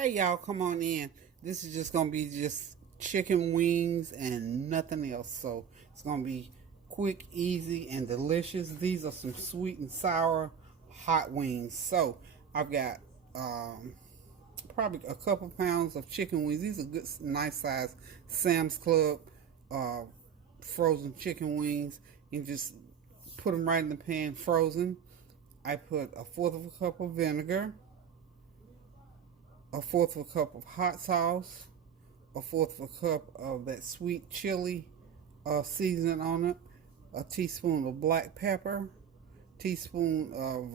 Hey y'all, come on in. This is just gonna be just chicken wings and nothing else. So it's gonna be quick, easy, and delicious. These are some sweet and sour hot wings. So I've got probably a couple pounds of chicken wings. These are good, nice size Sam's Club uh, frozen chicken wings, and just put them right in the pan, frozen. I put a fourth of a cup of vinegar, a fourth of a cup of hot sauce, a fourth of a cup of that sweet chili seasoning on it, a teaspoon of black pepper, teaspoon of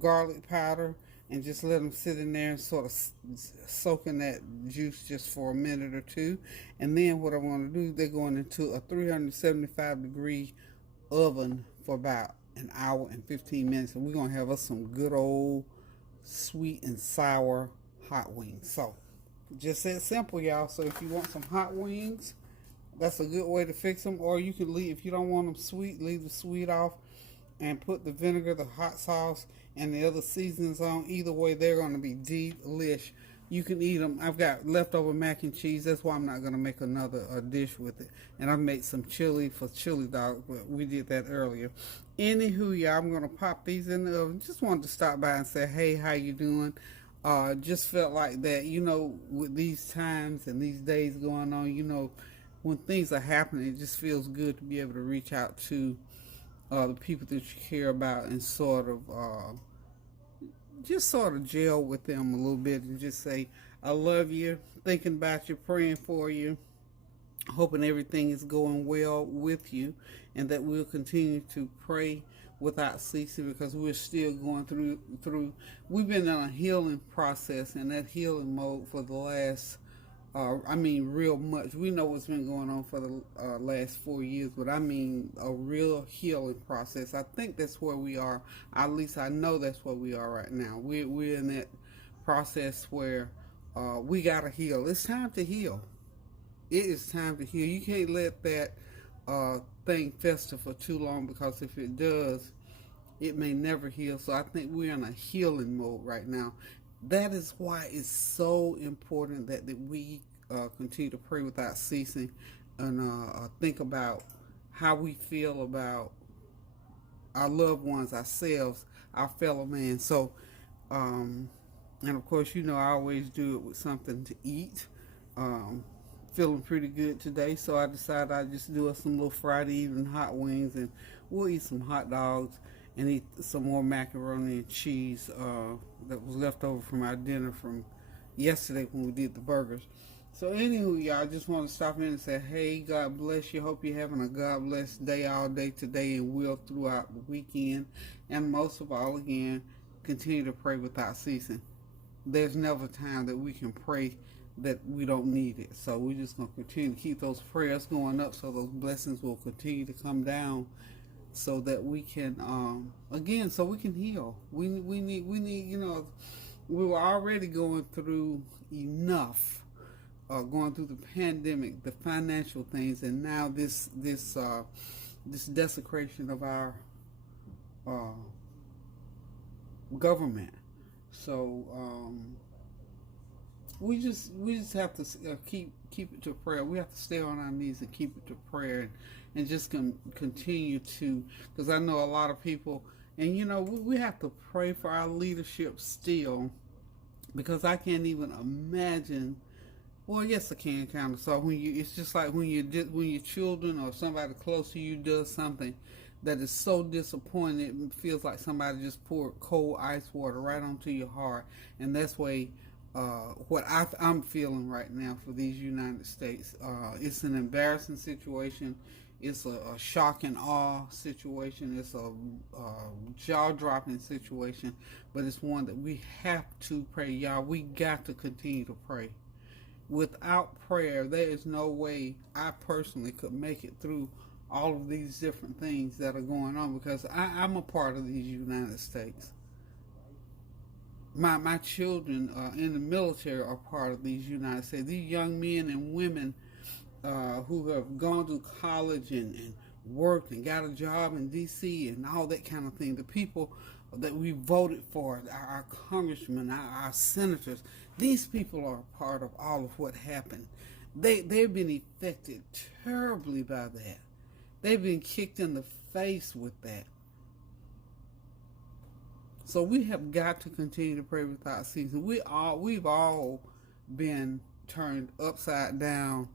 garlic powder, and just let them sit in there and sort of soak in that juice just for a minute or two. And then what I want to do, they're going into a 375-degree oven for about an hour and 15 minutes, and we're going to have us some good old sweet and sour hot wings. So just that simple, y'all. So if you want some hot wings, that's a good way to fix them. Or you can leave, if you don't want them sweet, leave the sweet off and put the vinegar, the hot sauce, and the other seasonings on. Either way, they're going to be delish. You can eat them. I've got leftover mac and cheese. That's why I'm not going to make another dish with it. And I made some chili for chili dog, but we did that earlier. Anywho, y'all, I'm going to pop these in the oven. Just wanted to stop by and say, hey, how you doing? Just felt like that, with these times and these days going on, when things are happening, it just feels good to be able to reach out to the people that you care about and sort of gel with them a little bit and just say, I love you, thinking about you, praying for you, hoping everything is going well with you, and that we'll continue to pray without ceasing, because we're still going through we've been in a healing process, and that healing mode for the last real much. We know what's been going on for the last 4 years, but I mean a real healing process. I think that's where we are. At least I know that's where we are right now. We're in that process where we gotta heal. It's time to heal. It is time to heal. You can't let that thing fester for too long, because if it does, it may never heal. So I think we're in a healing mode right now. That is why it's so important that we continue to pray without ceasing, and think about how we feel about our loved ones, ourselves, our fellow man. So, and of course, I always do it with something to eat. Feeling pretty good today, so I decided I'd just do us some little Friday evening hot wings, and we'll eat some hot dogs and eat some more macaroni and cheese that was left over from our dinner from yesterday when we did the burgers. So anywho, y'all, just want to stop in and say, hey, God bless you. Hope you're having a God blessed day all day today, and will throughout the weekend. And most of all, again, continue to pray without ceasing. There's never time that we can pray that we don't need it. So we're just going to continue to keep those prayers going up, so those blessings will continue to come down, so that we can so we can heal. We need we were already going through enough, going through the pandemic, the financial things, and now this desecration of our government. So we just have to keep it to prayer. We have to stay on our knees and keep it to prayer, and just continue to, because I know a lot of people, and we have to pray for our leadership still, because I can't even imagine. Well, yes, I can kind of. So it's just like when your children or somebody close to you does something that is so disappointing, it feels like somebody just poured cold ice water right onto your heart, and that's what I'm feeling right now for these United States. It's an embarrassing situation. It's a shock and awe situation. It's a jaw-dropping situation, but it's one that we have to pray, y'all. We got to continue to pray. Without prayer, there is no way I personally could make it through all of these different things that are going on, because I'm a part of these United States. My children in the military are part of these United States. These young men and women who have gone to college and worked and got a job in D.C. and all that kind of thing. The people that we voted for, our congressmen, our senators, these people are a part of all of what happened. They've been affected terribly by that. They've been kicked in the face with that. So we have got to continue to pray without ceasing. We've all been turned upside down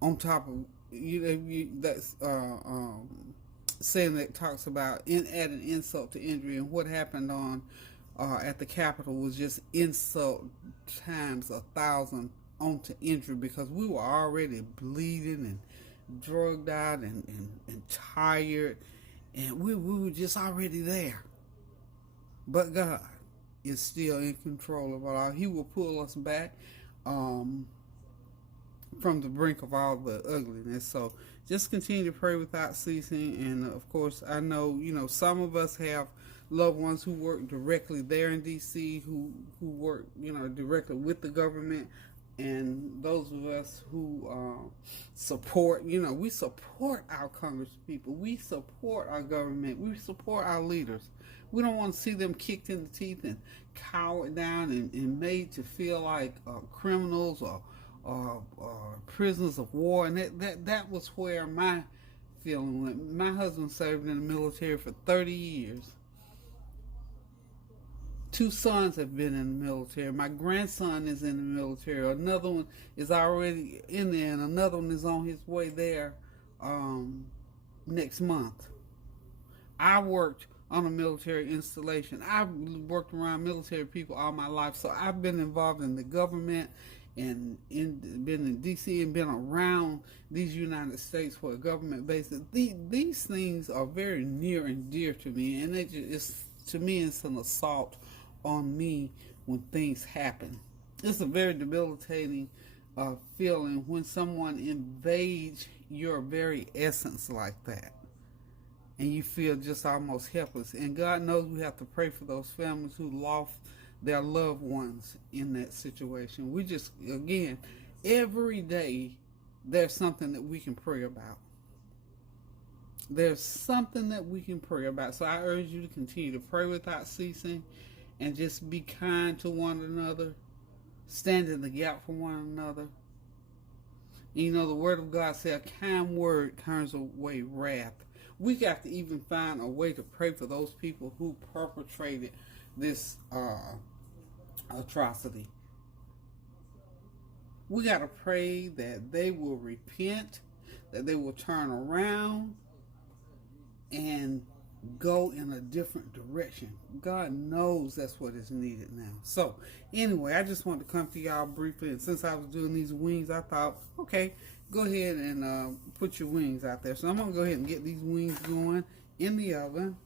on top of that's saying that talks about adding insult to injury, and what happened on at the Capitol was just insult times 1,000 onto injury, because we were already bleeding and drugged out and tired, and we were just already there. But God is still in control of it all. He will pull us back from the brink of all the ugliness. So just continue to pray without ceasing. And of course, I know, some of us have loved ones who work directly there in D.C., who work, directly with the government. And those of us who support, we support our Congress people. We support our government. We support our leaders. We don't want to see them kicked in the teeth and cowered down and made to feel like criminals or prisoners of war. And that was where my feeling went. My husband served in the military for 30 years. 2 sons have been in the military. My grandson is in the military. Another one is already in there, and another one is on his way there next month. I worked on a military installation. I've worked around military people all my life, so I've been involved in the government and been in D.C. and been around these United States where government bases. These things are very near and dear to me, and to me it's an assault on me when things happen. It's a very debilitating feeling when someone invades your very essence like that, and you feel just almost helpless. And God knows we have to pray for those families who lost their loved ones in that situation. We just, again, every day there's something that we can pray about. There's something that we can pray about. So I urge you to continue to pray without ceasing, and just be kind to one another. Stand in the gap for one another. And the Word of God says a kind word turns away wrath. We got to even find a way to pray for those people who perpetrated this atrocity. We got to pray that they will repent, that they will turn around and go in a different direction. God knows that's what is needed now. So anyway, I just wanted to come to y'all briefly, and since I was doing these wings, I thought, okay, go ahead and put your wings out there. So I'm going to go ahead and get these wings going in the oven.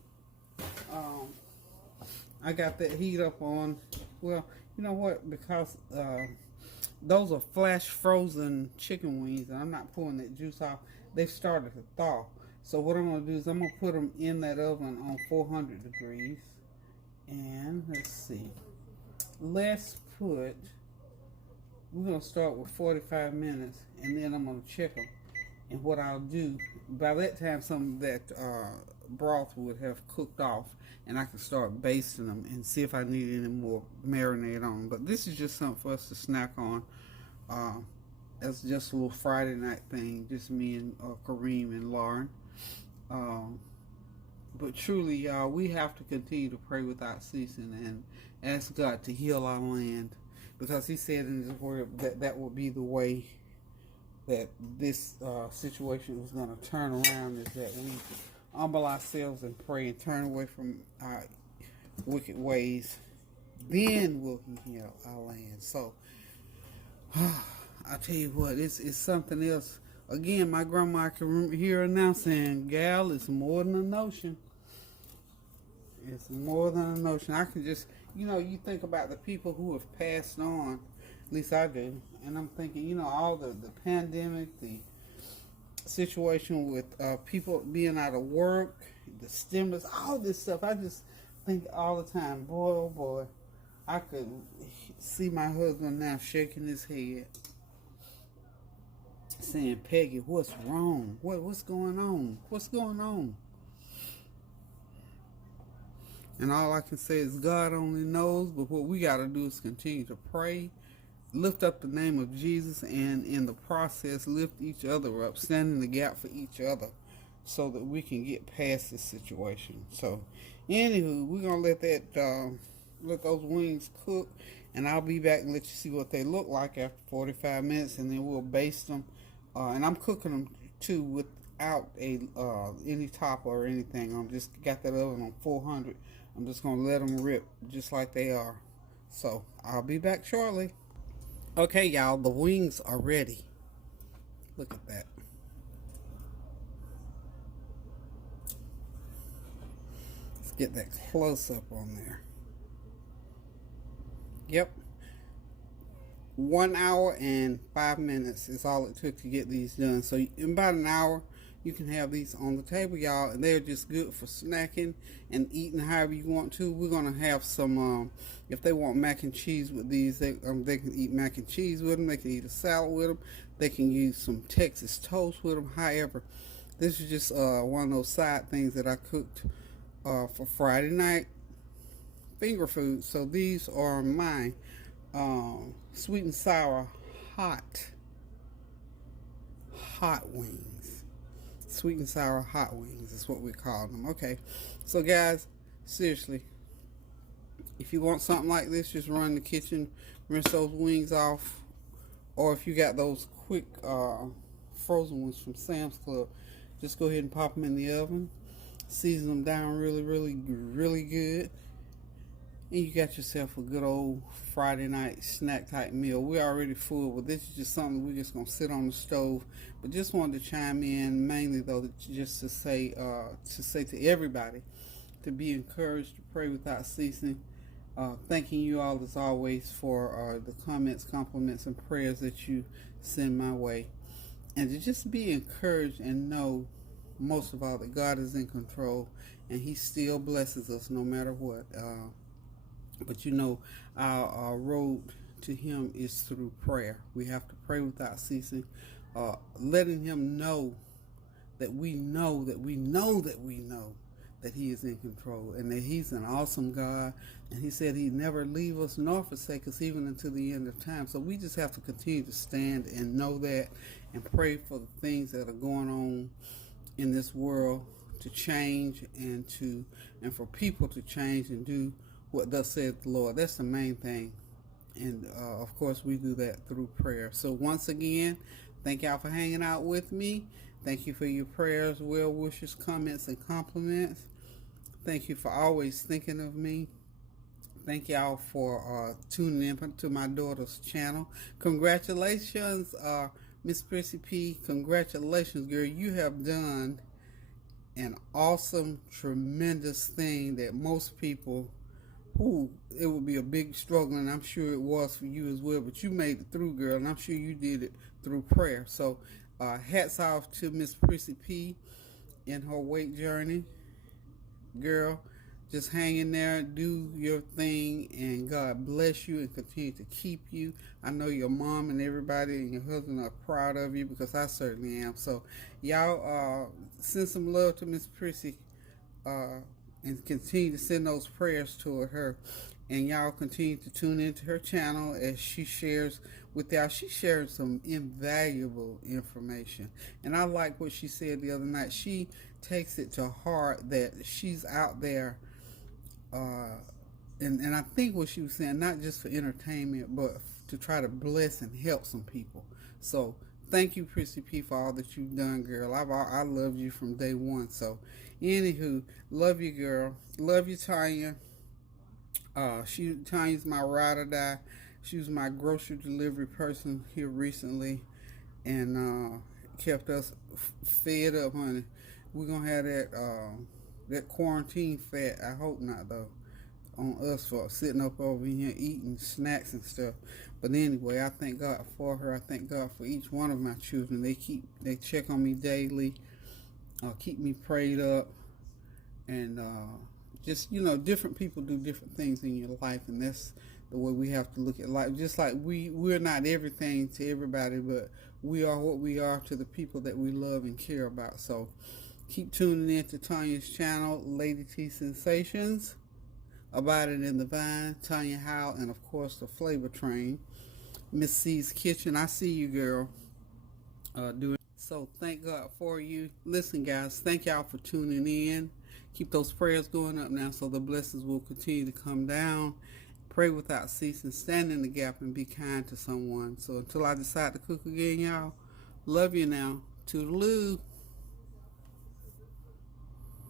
I got that heat up on, well, you know what, because those are flash frozen chicken wings, and I'm not pulling that juice off. They've started to thaw. So what I'm going to do is I'm going to put them in that oven on 400 degrees. And let's see. We're going to start with 45 minutes, and then I'm going to check them. And what I'll do, by that time some of that broth would have cooked off, and I can start basting them and see if I need any more marinade on them. But this is just something for us to snack on. It's just a little Friday night thing, just me and Kareem and Lauren. But truly, y'all, we have to continue to pray without ceasing and ask God to heal our land, because He said in His Word that will be the way that this situation was going to turn around, is that we humble ourselves and pray and turn away from our wicked ways. Then will He heal our land. So I tell you what, it's something else. Again, my grandma, I can hear her now saying, "Gal, it's more than a notion. It's more than a notion." I can just, you think about the people who have passed on, at least I do, and I'm thinking, all the pandemic, the situation with people being out of work, the stimulus, all this stuff. I just think all the time, boy, oh boy, I could see my husband now shaking his head, saying, Peggy, what's wrong? What's going on? What's going on? And all I can say is God only knows, but what we got to do is continue to pray, lift up the name of Jesus, and in the process, lift each other up, stand in the gap for each other so that we can get past this situation. So, anywho, we're going to let those wings cook, and I'll be back and let you see what they look like after 45 minutes, and then we'll baste them. And I'm cooking them, too, without any top or anything. I'm just got that oven on 400. I'm just going to let them rip just like they are. So, I'll be back shortly. Okay, y'all, the wings are ready. Look at that. Let's get that close up on there. Yep. 1 hour and 5 minutes is all it took to get these done. So in about an hour, you can have these on the table, y'all, and they're just good for snacking and eating however you want to. We're gonna have some. If they want mac and cheese with these, they can eat mac and cheese with them. They can eat a salad with them. They can use some Texas toast with them. However, this is just one of those side things that I cooked for Friday night finger food. So these are my sweet and sour hot wings. Sweet and sour hot wings is what we call them. Okay, so guys, seriously, if you want something like this, just run the kitchen, rinse those wings off, or if you got those quick frozen ones from Sam's Club, just go ahead and pop them in the oven, season them down really good, and you got yourself a good old Friday night snack type meal. We're already full, but this is just something we're just gonna sit on the stove. But just wanted to chime in mainly though, just to say to everybody to be encouraged to pray without ceasing. Thanking you all as always for the comments, compliments, and prayers that you send my way, and to just be encouraged and know most of all that God is in control and He still blesses us no matter what. But you know, our road to Him is through prayer. We have to pray without ceasing, letting Him know that we know that He is in control and that He's an awesome God. And He said He'd never leave us nor forsake us even until the end of time. So we just have to continue to stand and know that and pray for the things that are going on in this world to change and for people to change and do what thus said the Lord. That's the main thing. And of course we do that through prayer. So once again, thank y'all for hanging out with me. Thank you for your prayers, well wishes, comments, and compliments. Thank you for always thinking of me. Thank y'all for tuning in to my daughter's channel. Congratulations, Miss Prissy P. Congratulations, girl. You have done an awesome, tremendous thing that most people it would be a big struggle, and I'm sure it was for you as well, but you made it through, girl, and I'm sure you did it through prayer. So hats off to Miss Prissy P in her weight journey. Girl, just hang in there, do your thing, and God bless you and continue to keep you. I know your mom and everybody and your husband are proud of you, because I certainly am. So y'all send some love to Miss Prissy and continue to send those prayers toward her. And y'all continue to tune into her channel as she shares with y'all. She shares some invaluable information. And I like what she said the other night. She takes it to heart that she's out there. And I think what she was saying, not just for entertainment, but to try to bless and help some people. So thank you, Prissy P, for all that you've done, girl. I loved you from day one. So anywho, love you, girl. Love you, Tanya. Tanya's my ride or die. She was my grocery delivery person here recently, and kept us fed up, honey. We're gonna have that quarantine fat. I hope not, though, on us for sitting up over here eating snacks and stuff. But anyway, I thank God for her. I thank God for each one of my children. They check on me daily, keep me prayed up, and just, different people do different things in your life, and the way we have to look at life. Just like we're not everything to everybody, but we are what we are to the people that we love and care about. So keep tuning in to Tanya's channel, Lady T Sensations, Abiding in the Vine, Tanya Howe, and of course the Flavor Train, Miss C's Kitchen. I see you, girl. Doing so. Thank God for you. Listen, guys, thank y'all for tuning in. Keep those prayers going up now so the blessings will continue to come down. Pray without ceasing, stand in the gap, and be kind to someone. So until I decide to cook again, y'all, love you now. Toodaloo.